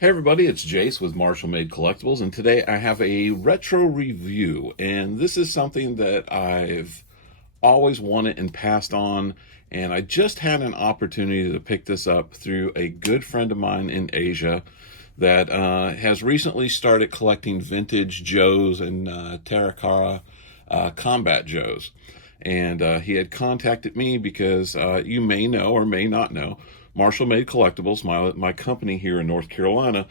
Hey everybody, it's Jase with Marshall Made Collectibles, and today I have a retro review, and this is something that I've always wanted and passed on, and I just had an opportunity to pick this up through a good friend of mine in Asia that has recently started collecting vintage Joes and Terracotta combat Joes. And he had contacted me because you may know or may not know, Marshall Made Collectibles, my company here in North Carolina,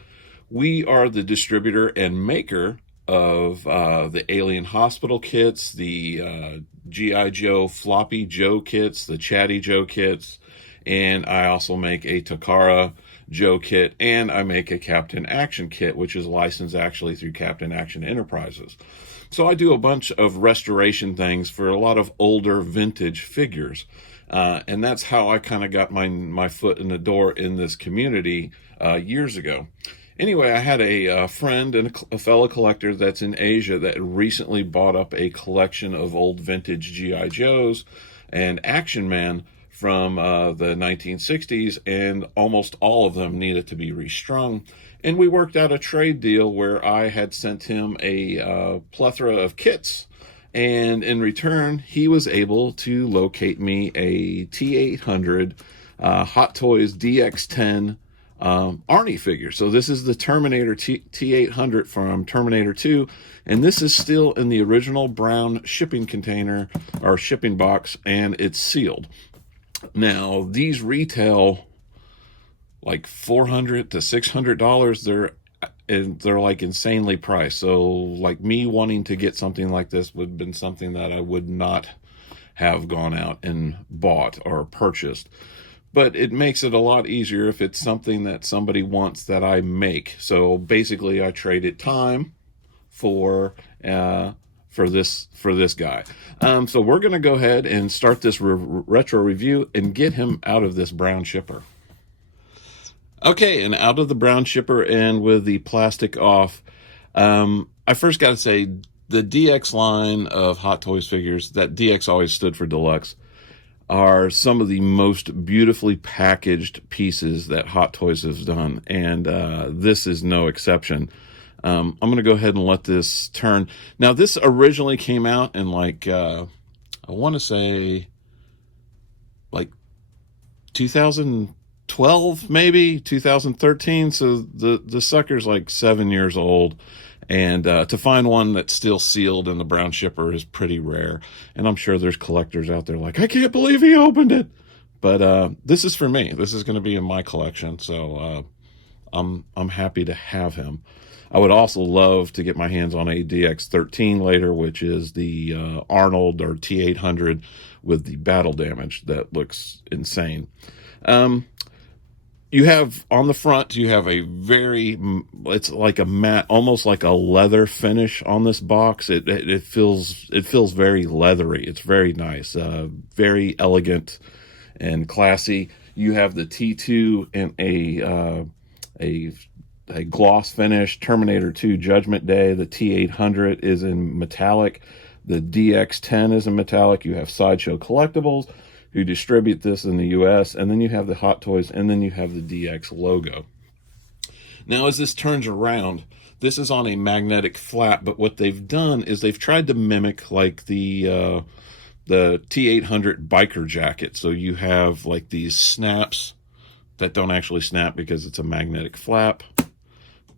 we are the distributor and maker of the Alien Hospital kits, the G.I. Joe Floppy Joe kits, the Chatty Joe kits, and I also make a Takara Joe kit, and I make a Captain Action kit, which is licensed actually through Captain Action Enterprises. So I do a bunch of restoration things for a lot of older vintage figures. And that's how I kind of got my foot in the door in this community years ago. Anyway, I had a friend and a fellow collector that's in Asia that recently bought up a collection of old vintage G.I. Joes and Action Man from the 1960s, and almost all of them needed to be restrung. And we worked out a trade deal where I had sent him a plethora of kits, and in return, he was able to locate me a T-800 Hot Toys DX10 Arnie figure. So this is the Terminator T-800 from Terminator 2, and this is still in the original brown shipping container or shipping box, and it's sealed. Now, these retail like $400 to $600. They're like insanely priced. So like me wanting to get something like this would have been something that I would not have gone out and bought or purchased. But it makes it a lot easier if it's something that somebody wants that I make. So basically I traded time for this guy. So we're going to go ahead and start this retro review and get him out of this brown shipper. Okay, and out of the brown shipper and with the plastic off, I first got to say the DX line of Hot Toys figures, that DX always stood for deluxe, are some of the most beautifully packaged pieces that Hot Toys has done, and this is no exception. I'm going to go ahead and let this turn. Now, this originally came out in like, I want to say, like 2012, maybe 2013. So the sucker's like 7 years old. And to find one that's still sealed in the brown shipper is pretty rare. And I'm sure there's collectors out there like, I can't believe he opened it. But this is for me. This is going to be in my collection. So I'm happy to have him. I would also love to get my hands on a DX13 later, which is the Arnold or T-800 with the battle damage that looks insane. You have on the front, you have a it's like a matte, almost like a leather finish on this box. It feels very leathery. It's very nice, very elegant and classy. You have the T2 and a gloss finish. Terminator 2 Judgment Day. The T-800 is in metallic. The DX10 is in metallic. You have Sideshow Collectibles, who distribute this in the US, and then you have the Hot Toys, and then you have the DX logo. Now, as this turns around, this is on a magnetic flap, but what they've done is they've tried to mimic like the T-800 biker jacket. So you have like these snaps that don't actually snap because it's a magnetic flap,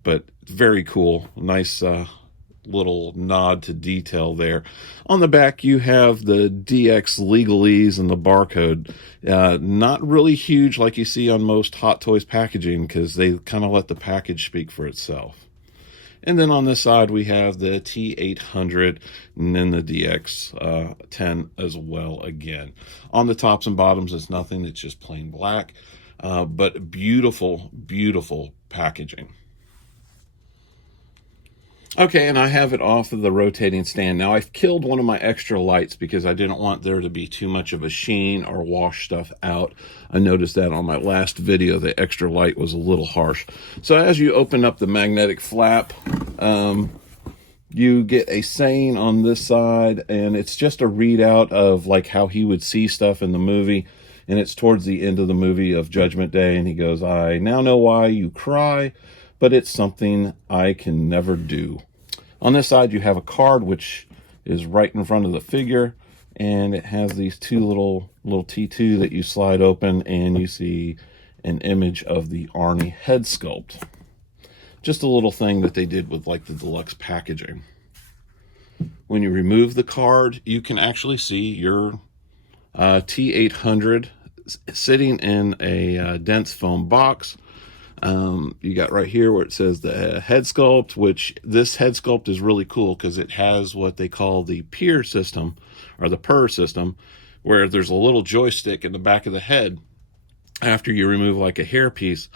but very cool. Nice little nod to detail there. On the back, you have the DX legalese and the barcode. Not really huge like you see on most Hot Toys packaging because they kind of let the package speak for itself. And then on this side, we have the T-800 and then the DX10 as well again. On the tops and bottoms, it's nothing. It's just plain black, but beautiful, beautiful packaging. Okay, and I have it off of the rotating stand. Now, I've killed one of my extra lights because I didn't want there to be too much of a sheen or wash stuff out. I noticed that on my last video, the extra light was a little harsh. So as you open up the magnetic flap, you get a saying on this side, and it's just a readout of like how he would see stuff in the movie. And it's towards the end of the movie of Judgment Day, and he goes, "I now know why you cry. but it's something I can never do. On this side, you have a card which is right in front of the figure, and it has these two little T2 that you slide open, and you see an image of the Arnie head sculpt. Just a little thing that they did with like the deluxe packaging. When you remove the card, you can actually see your T-800 sitting in a dense foam box. You got right here where it says the head sculpt, which this head sculpt is really cool because it has what they call the PER system, or the PER system, where there's a little joystick in the back of the head after you remove like a hair piece,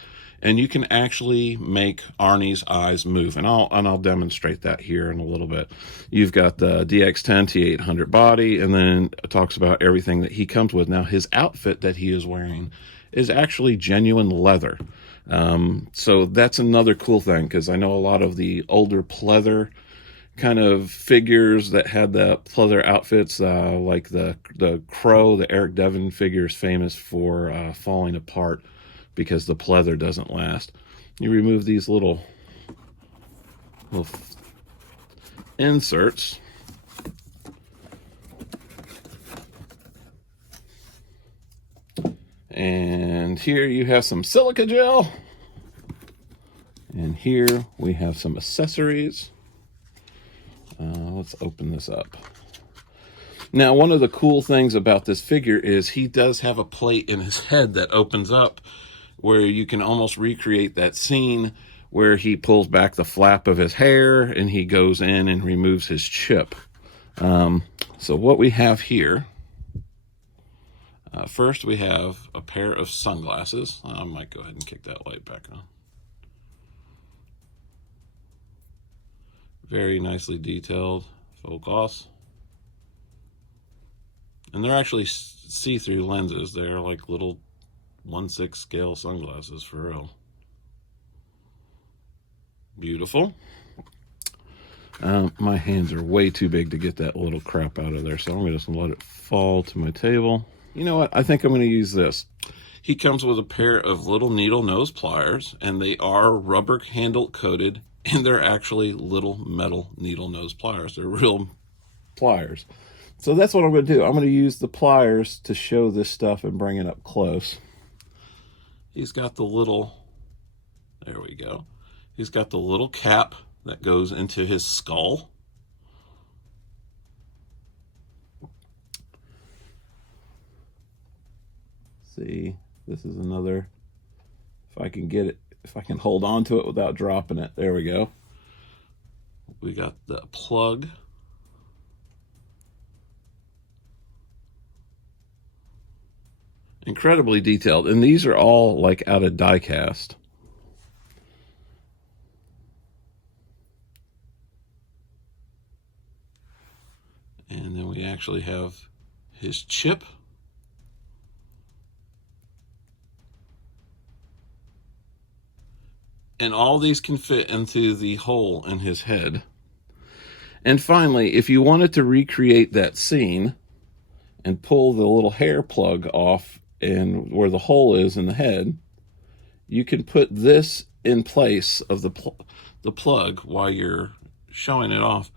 and you can actually make Arnie's eyes move. And I'll demonstrate that here in a little bit. You've got the DX10 T-800 body, and then it talks about everything that he comes with. Now, his outfit that he is wearing is actually genuine leather. So that's another cool thing, because I know a lot of the older pleather kind of figures that had the pleather outfits, like the Crow, the Eric Devon figure is famous for falling apart because the pleather doesn't last. You remove these little inserts, and here you have some silica gel, and here we have some accessories. Let's open this up. Now, one of the cool things about this figure is he does have a plate in his head that opens up, where you can almost recreate that scene where he pulls back the flap of his hair and he goes in and removes his chip. So what we have here, first we have a pair of sunglasses. I might go ahead and kick that light back on. Very nicely detailed faux gloss. And they're actually see-through lenses. They're like little 1/6 scale sunglasses for real. Beautiful. My hands are way too big to get that little crap out of there, so I'm going to just let it fall to my table. You know what? I think I'm going to use this. He comes with a pair of little needle nose pliers, and they are rubber handle coated, and they're actually little metal needle nose pliers. They're real pliers. So that's what I'm going to do. I'm going to use the pliers to show this stuff and bring it up close. He's got the little, there we go. He's got the little cap that goes into his skull. See, this is another, if I can get it, if I can hold on to it without dropping it. There we go. We got the plug. Incredibly detailed, and these are all like out of die cast. And then we actually have his chip. And all these can fit into the hole in his head. And finally, if you wanted to recreate that scene and pull the little hair plug off and where the hole is in the head, you can put this in place of the plug while you're showing it off,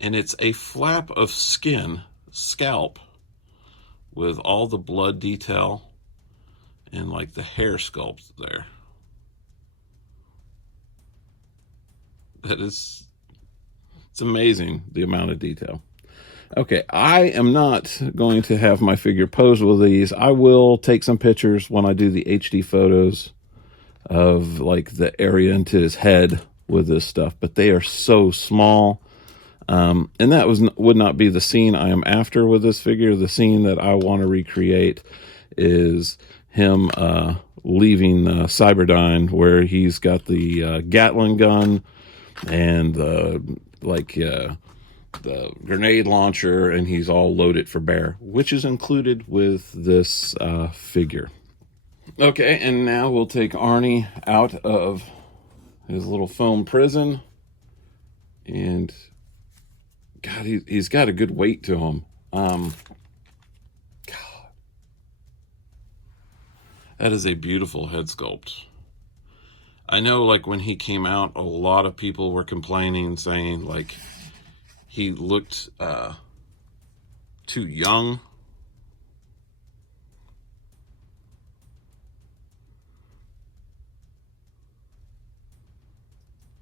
and it's a flap of skin, scalp, with all the blood detail and like the hair sculpt there. It's amazing the amount of detail. Okay, I am not going to have my figure posed with these. I will take some pictures when I do the HD photos of like the area into his head with this stuff, but they are so small. And that would not be the scene I am after with this figure. The scene that I want to recreate is him leaving Cyberdyne, where he's got the Gatling gun and the grenade launcher, and he's all loaded for bear, which is included with this figure. Okay, and now we'll take Arnie out of his little foam prison, and God, he's got a good weight to him. God, that is a beautiful head sculpt. I know, like, when he came out, a lot of people were complaining, saying, like, he looked too young.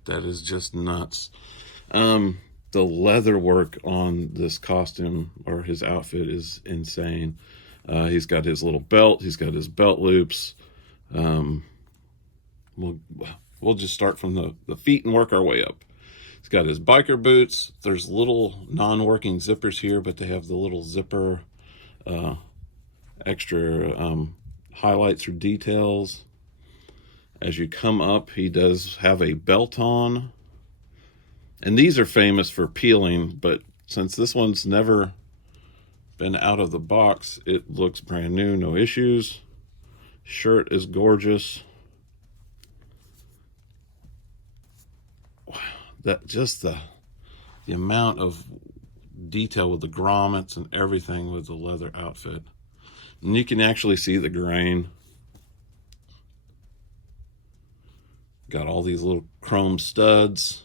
That is just nuts. The leather work on this costume or his outfit is insane. He's got his little belt. He's got his belt loops. We'll just start from the feet and work our way up. He's got his biker boots. There's little non-working zippers here, but they have the little zipper extra highlights or details. As you come up, he does have a belt on. And these are famous for peeling, but since this one's never been out of the box, it looks brand new, no issues. Shirt is gorgeous. Wow, that just the amount of detail with the grommets and everything with the leather outfit. And you can actually see the grain. Got all these little chrome studs.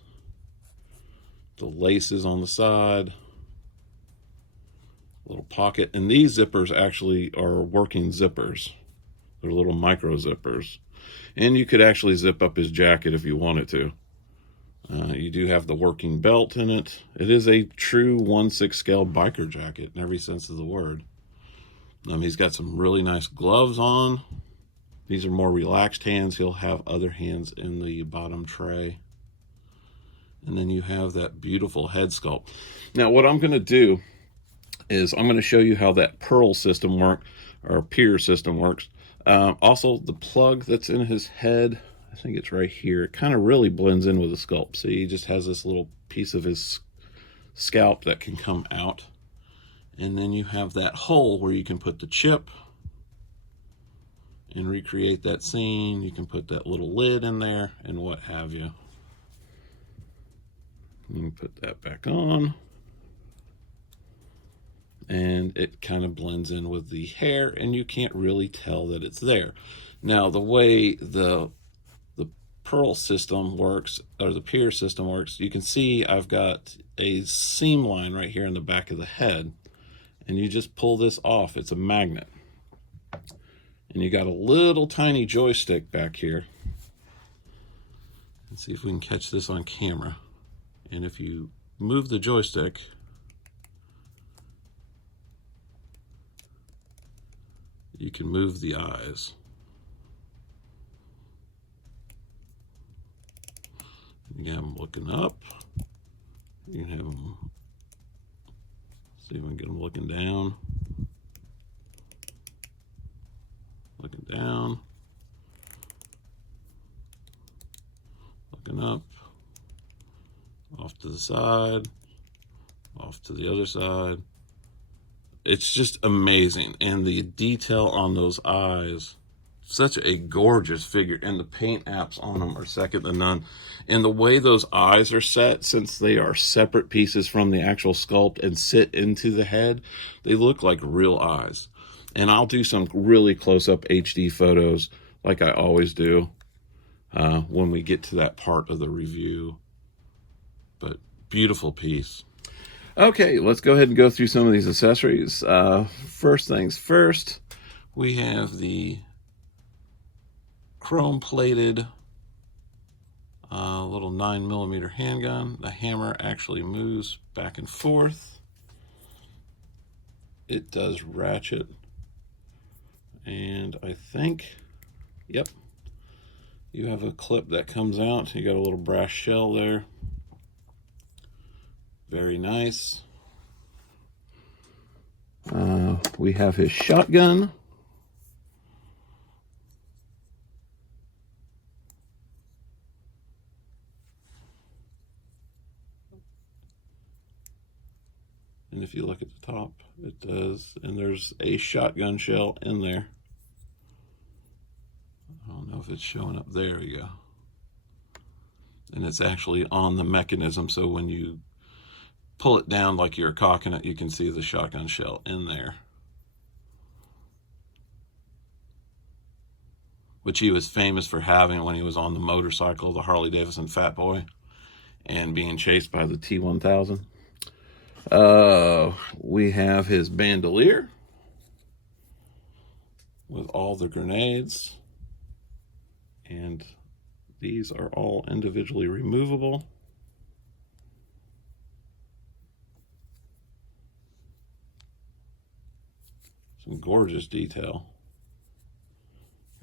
The laces on the side. Little pocket. And these zippers actually are working zippers. They're little micro zippers. And you could actually zip up his jacket if you wanted to. You do have the working belt in it. It is a true 1/6 scale biker jacket in every sense of the word. He's got some really nice gloves on. These are more relaxed hands. He'll have other hands in the bottom tray. And then you have that beautiful head sculpt. Now, what I'm going to do is I'm going to show you how that pearl system works, or pier system works. Also, the plug that's in his head, I think it's right here. It kind of really blends in with the sculpt. See, he just has this little piece of his scalp that can come out. And then you have that hole where you can put the chip and recreate that scene. You can put that little lid in there and what have you. You can put that back on. And it kind of blends in with the hair, and you can't really tell that it's there. Now, the way the pearl system works, or the pier system works, you can see I've got a seam line right here in the back of the head, and you just pull this off. It's a magnet. And you got a little tiny joystick back here. Let's see if we can catch this on camera. And if you move the joystick, you can move the eyes. You can have them looking up. You can have them, see if we can get them looking down. Looking down. Looking up. Off to the side. Off to the other side. It's just amazing. And the detail on those eyes, such a gorgeous figure. And the paint apps on them are second to none. And the way those eyes are set, since they are separate pieces from the actual sculpt and sit into the head, they look like real eyes. And I'll do some really close-up HD photos like I always do when we get to that part of the review. But beautiful piece. Okay, let's go ahead and go through some of these accessories. First things first, we have the chrome-plated little 9mm handgun. The hammer actually moves back and forth. It does ratchet. And I think, yep, you have a clip that comes out. You got a little brass shell there. Very nice. We have his shotgun. And if you look at the top, it does. And there's a shotgun shell in there. I don't know if it's showing up. There we go. And it's actually on the mechanism, so when you pull it down like you're cocking it, you can see the shotgun shell in there. which he was famous for having when he was on the motorcycle, the Harley Davidson Fat Boy, and being chased by the T-1000. We have his bandolier with all the grenades, and these are all individually removable. Some gorgeous detail.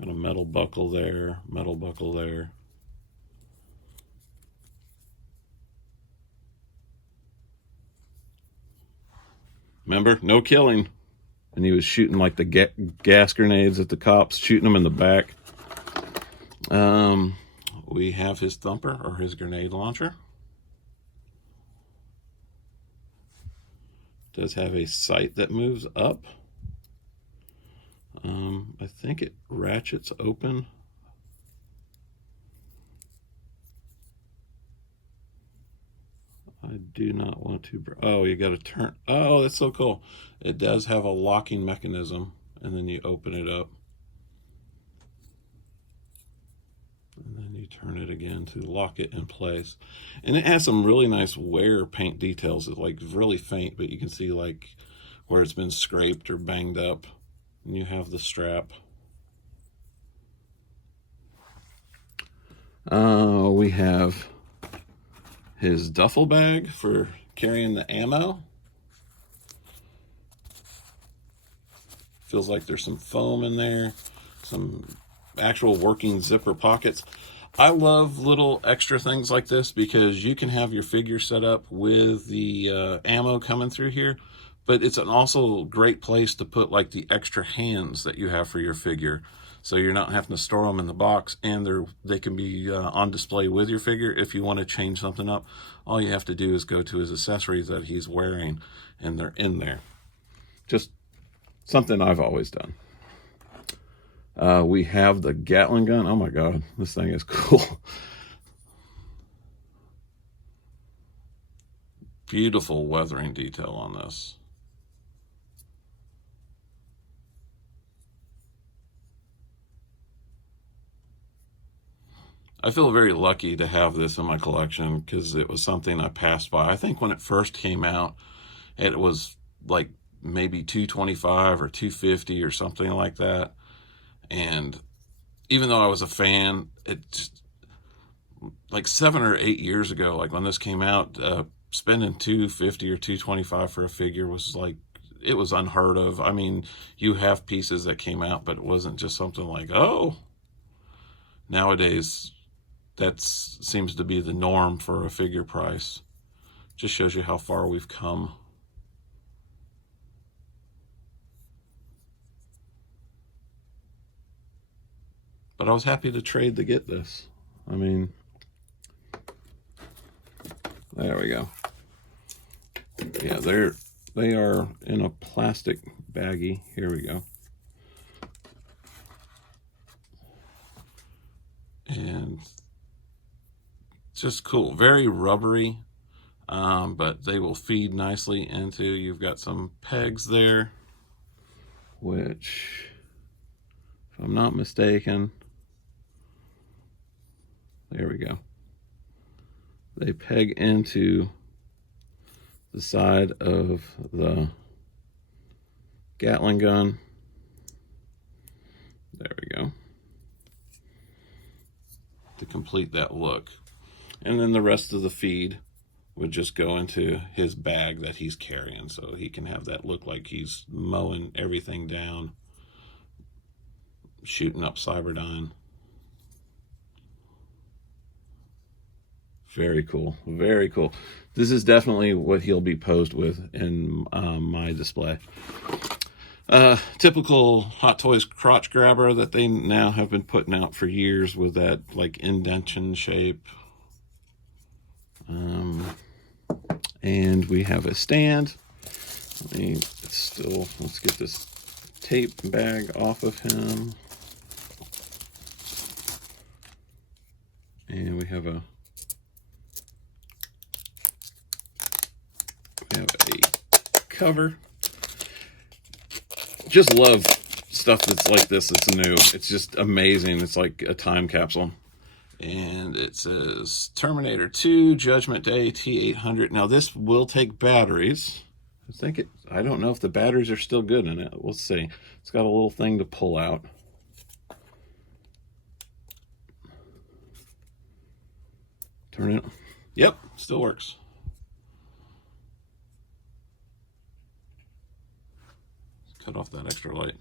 Got a metal buckle there, metal buckle there. Remember, no killing. And he was shooting like the gas grenades at the cops, shooting them in the back. We have his thumper, or his grenade launcher. Does have a sight that moves up. I think it ratchets open. I do not want to. Oh, you got to turn. Oh, that's so cool. It does have a locking mechanism, and then you open it up. And then you turn it again to lock it in place. And it has some really nice wear paint details. It's like really faint, but you can see like where it's been scraped or banged up. And you have the strap. We have his duffel bag for carrying the ammo. Feels like there's some foam in there, some actual working zipper pockets. I love little extra things like this because you can have your figure set up with the ammo coming through here, but it's an also great place to put like the extra hands that you have for your figure. So you're not having to store them in the box, and they can be on display with your figure. If you want to change something up, all you have to do is go to his accessories that he's wearing, and they're in there. Just something I've always done. We have the Gatling gun. Oh my God, this thing is cool. Beautiful weathering detail on this. I feel very lucky to have this in my collection because it was something I passed by. I think when it first came out, it was like maybe $225 or $250 or something like that. And even though I was a fan, it just, like 7 or 8 years ago, like when this came out, spending $250 or $225 for a figure was like, it was unheard of. I mean, you have pieces that came out, but it wasn't just something like, oh. Nowadays, that seems to be the norm for a figure price. Just shows you how far we've come. But I was happy to trade to get this. I mean, there we go. Yeah, they are in a plastic baggie. Here we go. And it's just cool. Very rubbery, but they will feed nicely into, you've got some pegs there, which, if I'm not mistaken, there we go. They peg into the side of the Gatling gun. There we go. To complete that look. And then the rest of the feed would just go into his bag that he's carrying, so he can have that look like he's mowing everything down, shooting up Cyberdyne. Very cool. Very cool. This is definitely what he'll be posed with in my display. Typical Hot Toys crotch grabber that they now have been putting out for years with that like indentation shape. And we have a stand. Let's get this tape bag off of him. And we have a cover. Just love stuff that's like this that's new. It's just amazing. It's like a time capsule. And it says Terminator 2, Judgment Day, T-800. Now this will take batteries. I don't know if the batteries are still good in it. We'll see. It's got a little thing to pull out. Turn it. Yep, still works. Cut off that extra light.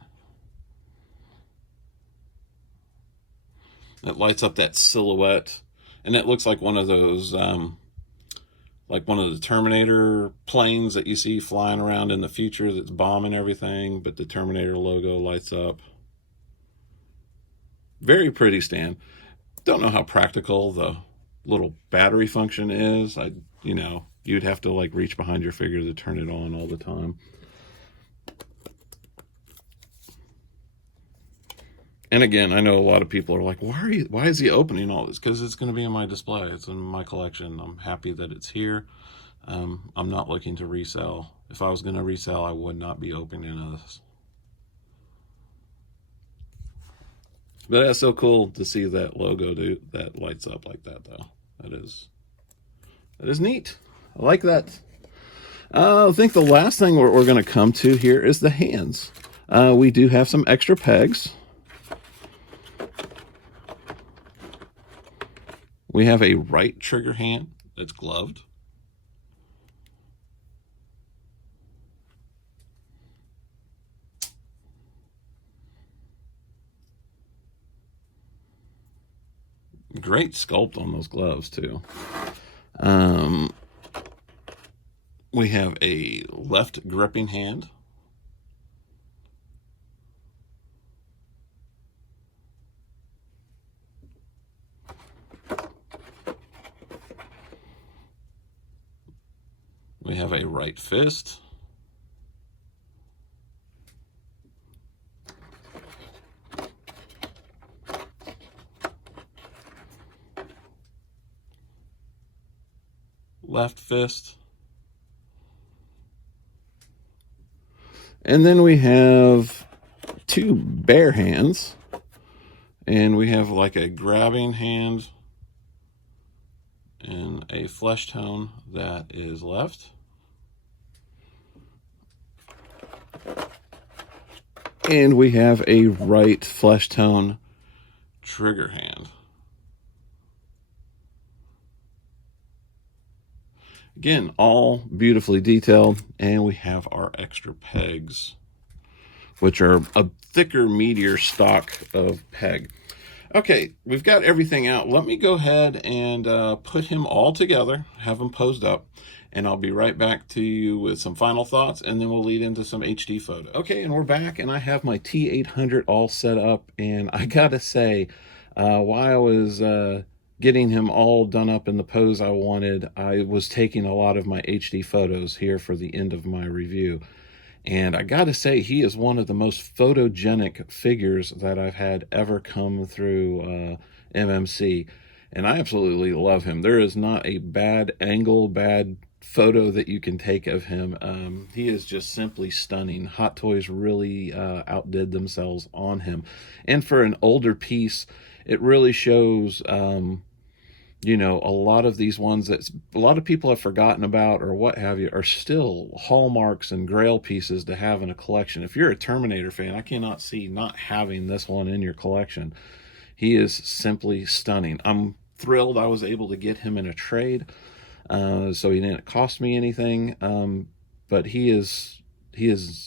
It lights up that silhouette, and it looks like one of those, like one of the Terminator planes that you see flying around in the future that's bombing everything, but the Terminator logo lights up. Very pretty stand. Don't know how practical the little battery function is. You'd have to like reach behind your figure to turn it on all the time. And again, I know a lot of people are like, why is he opening all this? Because it's going to be in my display. It's in my collection. I'm happy that it's here. I'm not looking to resell. If I was going to resell, I would not be opening this. But that's so cool to see that logo that lights up like that, though. That is neat. I like that. I think the last thing we're going to come to here is the hands. We do have some extra pegs. We have a right trigger hand that's gloved. Great sculpt on those gloves too. We have a left gripping hand. We have a right fist. Left fist. And then we have two bare hands. And we have like a grabbing hand and a flesh tone that is left. And we have a right flesh tone trigger hand. Again, all beautifully detailed, and we have our extra pegs, which are a thicker, meatier stock of peg. Okay, we've got everything out. Let me go ahead and put him all together, have him posed up, and I'll be right back to you with some final thoughts, and then we'll lead into some HD photos. Okay, and we're back, and I have my T-800 all set up, and I gotta say, while I was getting him all done up in the pose I wanted, I was taking a lot of my HD photos here for the end of my review. And I gotta say, he is one of the most photogenic figures that I've had ever come through MMC. And I absolutely love him. There is not a bad angle, bad photo that you can take of him. He is just simply stunning. Hot Toys really outdid themselves on him. And for an older piece, it really shows a lot of these ones that a lot of people have forgotten about or what have you are still hallmarks and grail pieces to have in a collection. If you're a Terminator fan, I cannot see not having this one in your collection. He is simply stunning. I'm thrilled I was able to get him in a trade, so he didn't cost me anything, but he is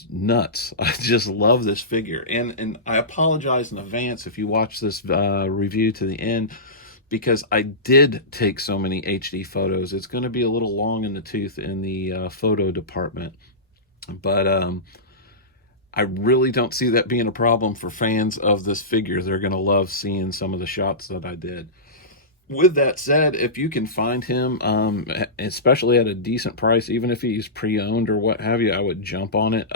nuts. I just love this figure, and I apologize in advance if you watch this review to the end, because I did take so many HD photos. It's going to be a little long in the tooth in the photo department, but I really don't see that being a problem for fans of this figure. They're going to love seeing some of the shots that I did. With that said, if you can find him, especially at a decent price, even if he's pre-owned or what have you, I would jump on it.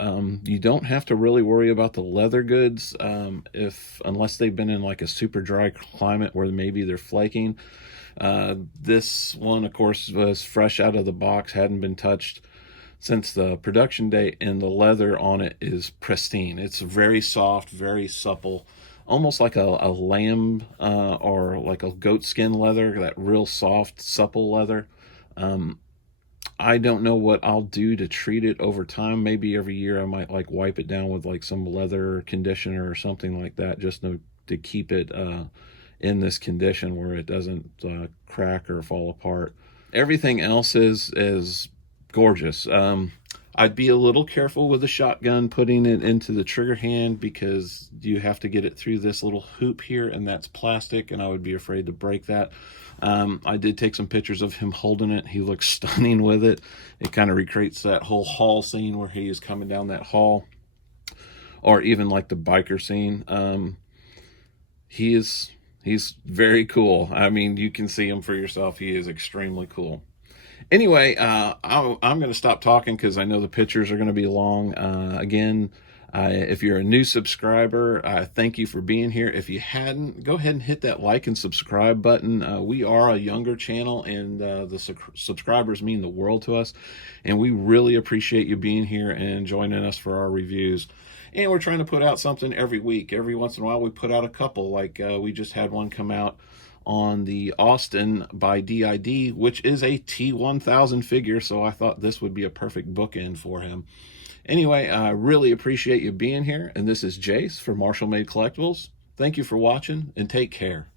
You don't have to really worry about the leather goods unless they've been in like a super dry climate where maybe they're flaking. This one, of course, was fresh out of the box, hadn't been touched. since the production date, and the leather on it is pristine. It's very soft, very supple, almost like a lamb or like a goat skin leather, that real soft, supple leather. I don't know what I'll do to treat it over time. Maybe every year I might like wipe it down with like some leather conditioner or something like that, just to keep it in this condition where it doesn't crack or fall apart. Everything else is gorgeous. I'd be a little careful with the shotgun putting it into the trigger hand, because you have to get it through this little hoop here, and that's plastic, and I would be afraid to break that. I did take some pictures of him holding it. He looks stunning with it. It kind of recreates that whole hall scene where he is coming down that hall, or even like the biker scene. He's very cool. I mean, you can see him for yourself. He is extremely cool. Anyway, I'm going to stop talking because I know the pictures are going to be long. Again, if you're a new subscriber, thank you for being here. If you hadn't, go ahead and hit that like and subscribe button. We are a younger channel, and the subscribers mean the world to us, and we really appreciate you being here and joining us for our reviews. And we're trying to put out something every week. Every once in a while, we put out a couple. Like we just had one come out on the Austin by DID, which is a T-1000 figure, so I thought this would be a perfect bookend for him. Anyway, I really appreciate you being here, and this is Jase for Marshall Made Collectibles. Thank you for watching, and take care.